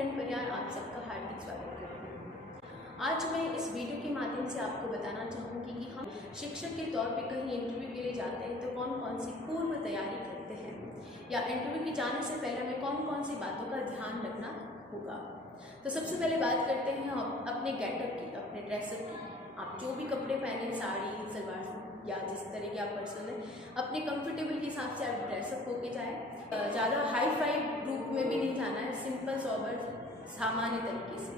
किरण परियार आप सबका हार्दिक स्वागत करती हूँ। आज मैं इस वीडियो के माध्यम से आपको बताना चाहूँगी कि हम शिक्षक के तौर पे कहीं इंटरव्यू के लिए जाते हैं तो कौन कौन सी पूर्व तैयारी करते हैं, या इंटरव्यू के जाने से पहले हमें कौन कौन सी बातों का ध्यान रखना होगा। तो सबसे पहले बात करते हैं हम अपने गेटअप की, अपने ड्रेसअप की। आप जो भी कपड़े पहने, साड़ी, सलवार सूट या जिस तरह के आप पर्सन हैं, अपने कंफर्टेबल के हिसाब से आप ड्रेसअप होके जाएँ। ज़्यादा हाई फाई ग्रुप में भी नहीं जाना है, सिंपल सोबर सामान्य तरीके से।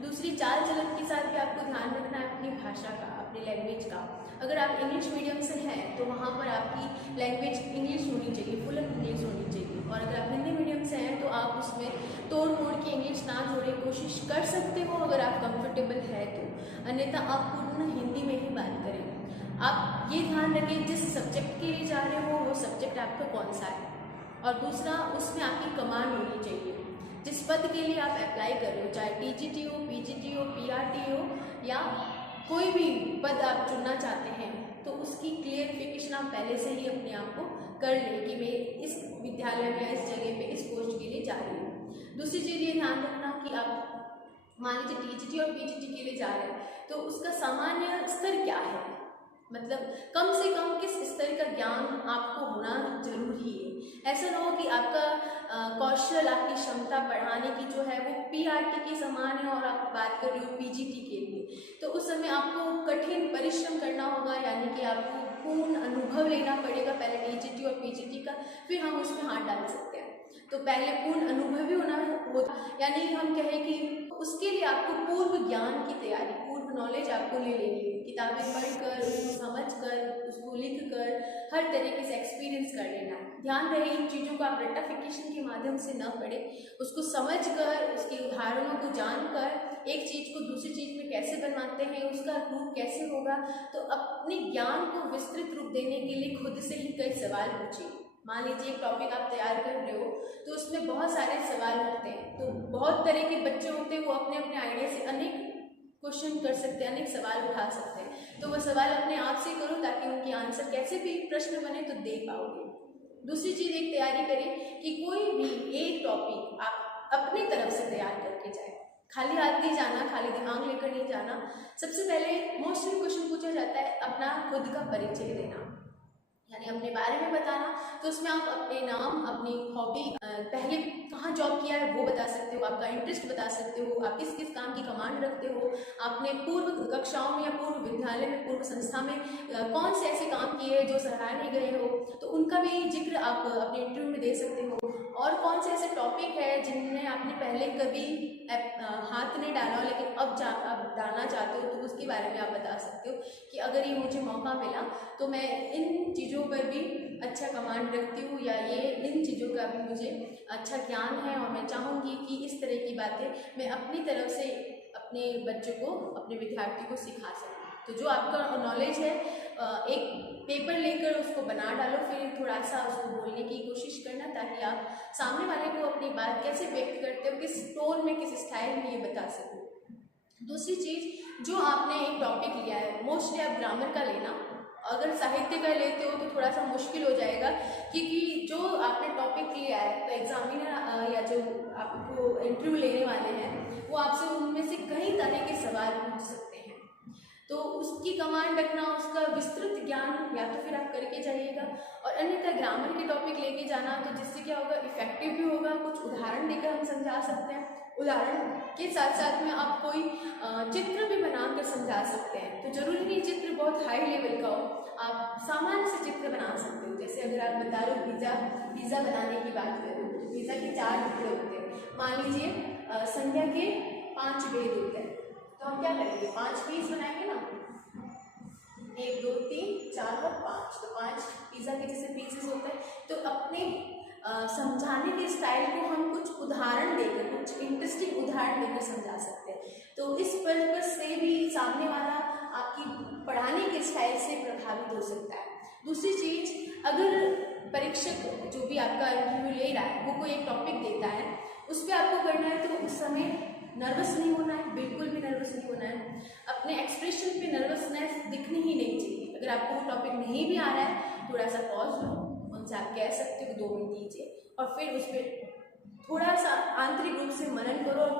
दूसरी, चाल चलन के साथ भी आपको ध्यान रखना है अपनी भाषा का, अपनी लैंग्वेज का। अगर आप इंग्लिश मीडियम से हैं तो वहाँ पर आपकी लैंग्वेज इंग्लिश होनी चाहिए, फुल इंग्लिश होनी चाहिए। और अगर आप हिंदी मीडियम से हैं तो आप उसमें तोड़ मोड़ के इंग्लिश ना जोड़े, कोशिश कर सकते हो अगर आप कंफर्टेबल है तो, अन्यथा आप पूर्ण हिंदी में ही बात करें। आप ये ध्यान रखें जिस सब्जेक्ट के लिए जा रहे हो वो सब्जेक्ट आपका कौन सा है, और दूसरा उसमें आपकी कमांड होनी चाहिए। जिस पद के लिए आप अप्लाई कर रहे हो, चाहे टीजीटी हो, पीजीटी हो, पीआरटी हो, या कोई भी पद आप चुनना चाहते हैं, तो उसकी क्लियरिफिकेशन आप पहले से ही अपने आप को कर लें कि मैं इस विद्यालय में, इस जगह पे, इस पोस्ट के लिए जा रही हूँ। दूसरी चीज़ ये ध्यान रखना कि आप मान लीजिए टीजीटी और पीजीटी के लिए जा रहे हैं तो उसका सामान्य स्तर क्या है, मतलब कम से कम किस स्तर का ज्ञान आपको होना जरूरी है। ऐसा ना हो कि आपका कौशल, आपकी क्षमता बढ़ाने की जो है वो पीआरटी के समान है और आप बात कर रहे हो पीजीटी के लिए, तो उस समय आपको कठिन परिश्रम करना होगा, यानी कि आपको पूर्ण अनुभव लेना पड़ेगा पहले टीजीटी और पीजीटी का, फिर हम उसमें हाथ डाल सकते हैं। तो पहले पूर्ण अनुभव भी होना होगा, यानी हम कहें कि उसके लिए आपको पूर्व ज्ञान की तैयारी, पूर्व नॉलेज आपको ले लेनी है। किताबें पढ़कर, उसको समझकर, उसको लिखकर, हर तरीके से एक्सपीरियंस कर लेना है। ध्यान रहे इन चीज़ों को आप रट्टाफिकेशन के माध्यम से न पढ़ें, उसको समझकर, उसके उदाहरणों को जानकर, एक चीज़ को दूसरी चीज़ में कैसे बनाते हैं, उसका रूप कैसे होगा। तो अपने ज्ञान को विस्तृत रूप देने के लिए खुद से ही कई सवाल पूछिए। मान लीजिए एक टॉपिक आप तैयार कर रहे हो तो उसमें बहुत सारे सवाल उठते हैं, तो बहुत तरह के बच्चे होते हैं, वो अपने अपने आइडिया से अनेक क्वेश्चन कर सकते हैं, अनेक सवाल उठा सकते हैं। तो वो सवाल अपने आप से करो ताकि उनके आंसर कैसे भी प्रश्न बने तो दे पाओगे। दूसरी चीज़, एक तैयारी करें कि कोई भी एक टॉपिक आप अपनी तरफ से तैयार करके जाए, खाली हाथ नहीं जाना, खाली दिमाग लेकर नहीं जाना। सबसे पहले मोस्टली क्वेश्चन पूछा जाता है अपना खुद का परिचय देना, यानी अपने बारे में बताना। तो उसमें आप अपने नाम, अपनी हॉबी, पहले कहाँ जॉब किया है वो बता सकते हो, आपका इंटरेस्ट बता सकते हो, आप किस किस काम की कमांड रखते हो, आपने पूर्व कक्षाओं में या पूर्व विद्यालय में, पूर्व संस्था में कौन से ऐसे काम किए हैं जो सराहने गए हो, तो उनका भी जिक्र आप अपने इंटरव्यू में दे सकते हो। और कौन से ऐसे टॉपिक है जिनमें आपने पहले कभी हाथ नहीं डाला लेकिन अब डालना चाहते हो, तो उसके बारे में आप बता सकते हो कि अगर ये मुझे मौका मिला तो मैं इन चीज़ों पर भी अच्छा कमांड रखती हूँ, या ये इन चीज़ों का भी मुझे अच्छा ज्ञान है और मैं चाहूँगी कि इस तरह की बातें मैं अपनी तरफ से अपने बच्चों को, अपने विद्यार्थी को सिखा सकूँ। तो जो आपका नॉलेज है एक पेपर लेकर उसको बना डालो, फिर थोड़ा सा उसको बोलने की कोशिश करना ताकि आप सामने वाले को अपनी बात कैसे व्यक्त करते हो, किस टोन में, किस स्टाइल में, ये बता सको। दूसरी चीज़, जो आपने एक टॉपिक लिया है, मोस्टली आप ग्रामर का लेना। अगर साहित्य का लेते हो तो थोड़ा सा मुश्किल हो जाएगा, क्योंकि जो आपने टॉपिक लिया है तो एग्जामिनर या जो आपको इंटरव्यू लेने वाले हैं वो आपसे उनमें से कई तरह के सवाल पूछ सकते हैं, तो उसकी कमांड रखना, उसका विस्तृत ज्ञान या तो फिर आप करके जाइएगा। और अन्यथा ग्रामर के टॉपिक लेके जाना, तो जिससे क्या होगा, इफेक्टिव भी होगा। कुछ उदाहरण देकर हम समझा सकते हैं, उदाहरण के साथ साथ में आप कोई चित्र भी बनाकर समझा सकते हैं। तो जरूरी नहीं चित्र बहुत हाई लेवल का हो, आप सामान्य से चित्र बना सकते हो। जैसे अगर आप बता रहे हो पिज़्ज़ा बनाने की बात करें तो पिज़्ज़ा के 4 टुकड़े होते हैं। मान लीजिए संख्या के 5 भेद होते हैं, तो हम क्या करेंगे, 5 पीस बनाएंगे ना, 1 2 3 4 और 5, तो 5 पिज़्ज़ा के जैसे पीसेस होते हैं। तो अपने समझाने के स्टाइल को हम कुछ उदाहरण देकर, कुछ इंटरेस्टिंग उदाहरण देकर समझा सकते हैं। तो इस पर्पस से भी सामने वाला आपकी पढ़ाने के स्टाइल से प्रभावित हो सकता है। दूसरी चीज़, अगर परीक्षक जो भी आपका इंटरव्यू ले रहा है वो कोई एक टॉपिक देता है, उस पर आपको करना है, तो उस समय नर्वस नहीं होना है, बिल्कुल भी नर्वस नहीं होना है। अपने एक्सप्रेशन पे नर्वसनेस दिखनी ही नहीं चाहिए। अगर आपको वो टॉपिक नहीं भी आ रहा है, थोड़ा सा पॉज लो, उनसे आप कह सकते हो 2 मिनट दीजिए, और फिर उस पर थोड़ा सा आंतरिक रूप से मनन करो और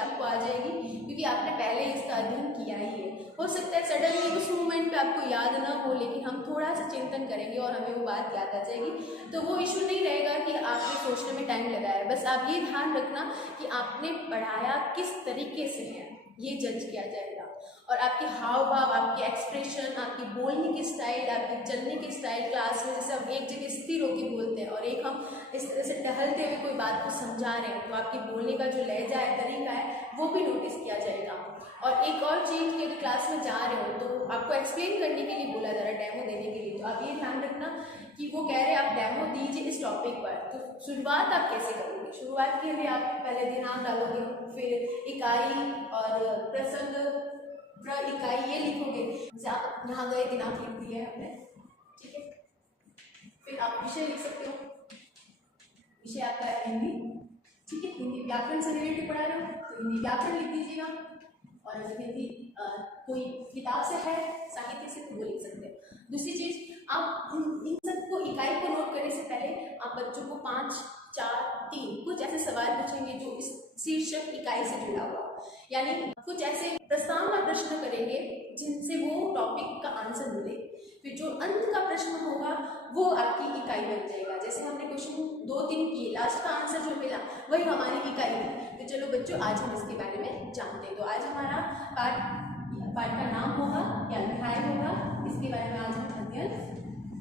आपको आ जाएगी, क्योंकि आपने पहले इसका अध्ययन किया ही है। हो सकता है सडनली उस मोमेंट पे आपको याद ना हो, लेकिन हम थोड़ा सा चिंतन करेंगे और हमें वो बात याद आ जाएगी। तो वो इशू नहीं रहेगा कि आपने सोचने में टाइम लगाया। बस आप ये ध्यान रखना कि आपने पढ़ाया किस तरीके से है, ये जज किया जाएगा। और आपके हाव भाव, आपके एक्सप्रेशन, आपकी बोलने की स्टाइल, आपकी चलने की स्टाइल क्लास में, जैसे हम एक जगह स्थिर होकर बोलते हैं और एक हम इस तरह से टहलते हुए कोई बात को समझा रहे हैं, तो आपकी बोलने का जो लहजा है, तरीका है, वो भी नोटिस किया जाएगा। और एक और चीज़ कि अगर क्लास में जा रहे हो तो आपको एक्सप्लेन करने के लिए बोला जा रहा है, डेमो देने के लिए, तो आप ये ध्यान रखना कि वो कह रहे हैं आप डेमो दीजिए इस टॉपिक पर। तो शुरुआत आप कैसे करोगे? शुरुआत के लिए आप पहले दिनांक डालोगे, फिर इकाई और प्रसंग इकाई ये लिखोगे। आप यहाँ गए, दिनांक लिख दिया है हमने, ठीक है। फिर आप विषय लिख सकते हो, विषय आपका है हिंदी, ठीक है। हिंदी व्याकरण से रिलेटेड पढ़ा रहे हो तो हिंदी व्याकरण लिख दीजिएगा। और अगर हिंदी कोई किताब से है, साहित्य से, तो वो लिख सकते हो। दूसरी चीज, आप इन सबको इकाई को नोट करने से पहले आप बच्चों को 5, 4, 3 कुछ ऐसे सवाल पूछेंगे जो इस शीर्षक इकाई से जुड़ा हुआ, यानी कुछ ऐसे प्रस्तावना प्रश्न करेंगे जिनसे वो टॉपिक का आंसर मिले। फिर जो अंत का प्रश्न होगा वो आपकी इकाई बन जाएगा। जैसे हमने क्वेश्चन 2-3 किए, लास्ट का आंसर जो मिला वही हमारी इकाई है। तो चलो बच्चों, आज हम इसके बारे में जानते हैं। तो आज हमारा पाठ का नाम होगा या अध्याय होगा, इसके बारे में आज हम अध्ययन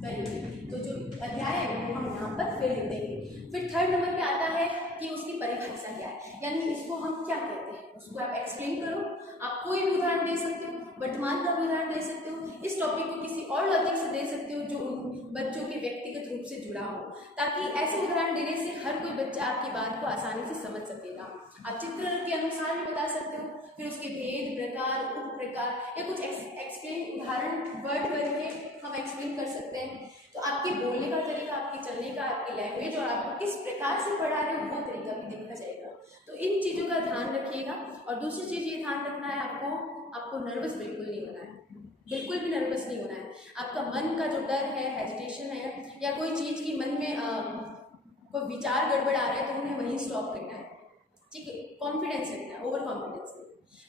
करेंगे। तो जो अध्याय है वो हम यहाँ पर फिर लिख देंगे। फिर थर्ड नंबर पे आता है कि उसकी परिभाषा क्या है, यानी इसको हम क्या कहते हैं, उसको आप एक्सप्लेन करो। आप कोई भी उदाहरण दे सकते हो, वर्तमान का भी उदाहरण दे सकते हो, इस टॉपिक को किसी और लॉजिक से दे सकते हो जो बच्चों के व्यक्तिगत रूप से जुड़ा हो, ताकि ऐसे उदाहरण देने से हर कोई बच्चा आपकी बात को आसानी से समझ सकेगा। आप चित्र के अनुसार भी बता सकते हो, फिर उसके भेद, प्रकार, उप प्रकार या कुछ एक्सप्लेन उदाहरण वर्ड करके हम एक्सप्लेन कर सकते हैं। तो आपके बोलने का तरीका, आपके चलने का, आपकी लैंग्वेज और आप किस प्रकार से पढ़ा रहे हो वो तरीका भी देखा जाएगा। तो इन चीज़ों का ध्यान रखिएगा। और दूसरी चीज़ ये ध्यान रखना है आपको नर्वस बिल्कुल नहीं होना है, बिल्कुल भी नर्वस नहीं होना है। आपका मन का जो डर है, हेजिटेशन है, या कोई चीज़ की मन में कोई विचार गड़बड़ आ रहा है तो उन्हें वहीं स्टॉप करना है, ठीक है। कॉन्फिडेंस रखना है, ओवर कॉन्फिडेंस नहीं।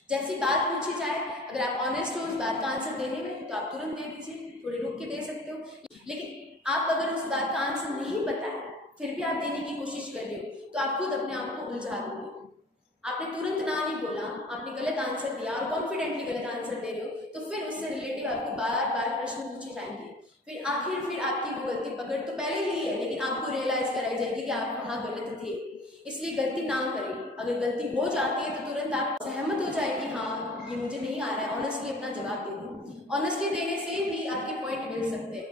जैसी बात पूछी जाए, अगर आप ऑनेस्ट हो उस बात का आंसर देने में तो आप तुरंत दे दीजिए, थोड़े रुक के दे सकते हो। लेकिन आप अगर उस बात का आंसर नहीं पता है फिर भी आप देने की कोशिश कर रहे हो तो आप खुद अपने आप को उलझा दोगे। आपने तुरंत ना नहीं बोला, आपने गलत आंसर दिया और कॉन्फिडेंटली गलत आंसर दे रहे हो, तो फिर उससे रिलेटिव आपको बार बार प्रश्न पूछे जाएंगे। फिर आपकी वो गलती पकड़ तो पहले ली है, लेकिन आपको रियलाइज कराई जाएगी कि आप वहाँ गलत थे। इसलिए गलती ना करें। अगर गलती हो जाती है तो तुरंत आप सहमत हो जाए कि हाँ ये मुझे नहीं आ रहा है, ऑनेस्टली अपना जवाब दे दें। ऑनेस्टली देने से भी आपके पॉइंट मिल सकते हैं।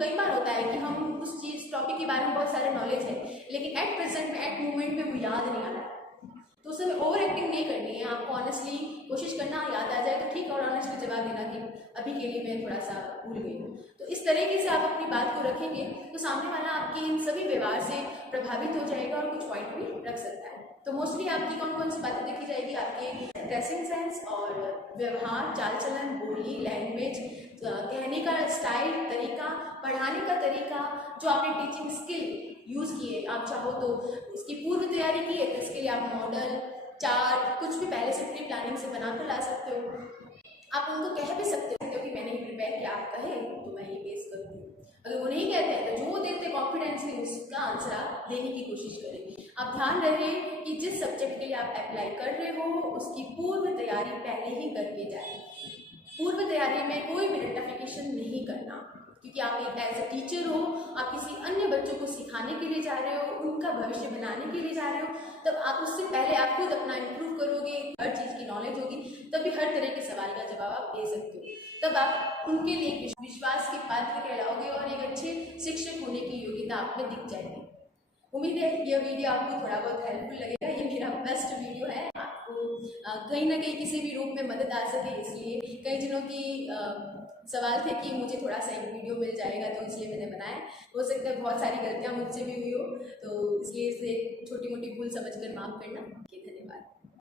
कई बार होता है कि हम उस चीज़ टॉपिक के बारे में बहुत सारे नॉलेज है, लेकिन एट प्रेजेंट में, एट मोमेंट में वो याद नहीं आ रहा है, तो उस समय ओवर एक्टिंग नहीं करनी है। आपको ऑनेस्टली कोशिश करना, याद आ जाए तो ठीक, और ऑनेस्टली जवाब देना कि अभी के लिए मैं थोड़ा सा भूल गई हूँ। तो इस तरीके से आप अपनी बात को रखेंगे तो सामने वाला आपके इन सभी व्यवहार से प्रभावित हो जाएगा और कुछ पॉइंट भी रख सकता है। तो मोस्टली आपकी कौन कौन सी बातें देखी जाएगी? आपके ड्रेसिंग सेंस और व्यवहार, चाल चलन, बोली, लैंग्वेज, कहने का स्टाइल, तरीका, पढ़ाने का तरीका, जो आपने टीचिंग स्किल यूज़ किए, आप चाहो तो इसकी पूर्व तैयारी की है तो इसके लिए आप मॉडल, चार्ट, कुछ भी पहले से प्री प्लानिंग से बनाकर ला सकते हो। आप उनको कह भी सकते हो कि मैंने ये प्रिपेयर किया, आप कहे तो मैं ये बेस करूँगी। अगर वो नहीं कहते हैं तो जो देते कॉन्फिडेंसली उसका आंसर आप देने की कोशिश करें। आप ध्यान रहे कि जिस सब्जेक्ट के लिए आप अप्लाई कर रहे हो उसकी पूर्व तैयारी पहले ही करके जाए। पूर्व तैयारी में कोई भी नोटिफिकेशन नहीं करना, क्योंकि आप एक एज ए टीचर हो, आप किसी अन्य बच्चों को सिखाने के लिए जा रहे हो, उनका भविष्य बनाने के लिए जा रहे हो, तब आप उससे पहले आप खुद अपना इम्प्रूव करोगे, हर चीज़ की नॉलेज होगी, तभी हर तरह के सवाल का जवाब आप दे सकते हो। तब आप उनके लिए विश्वास के पात्र कहलाओगे और एक अच्छे शिक्षक होने की योग्यता आप में दिख जाएगी। उम्मीद है यह वीडियो आपको थोड़ा बहुत हेल्पफुल लगेगा। ये मेरा बेस्ट वीडियो है, आपको कहीं ना कहीं किसी भी रूप में मदद आ सके, इसलिए कई जनों की सवाल थे कि मुझे थोड़ा सा एक वीडियो मिल जाएगा, तो इसलिए मैंने बनाया। हो सकता है बहुत सारी गलतियाँ मुझसे भी हुई हो, तो इसलिए इसे छोटी मोटी भूल समझकर माफ़ करना। धन्यवाद।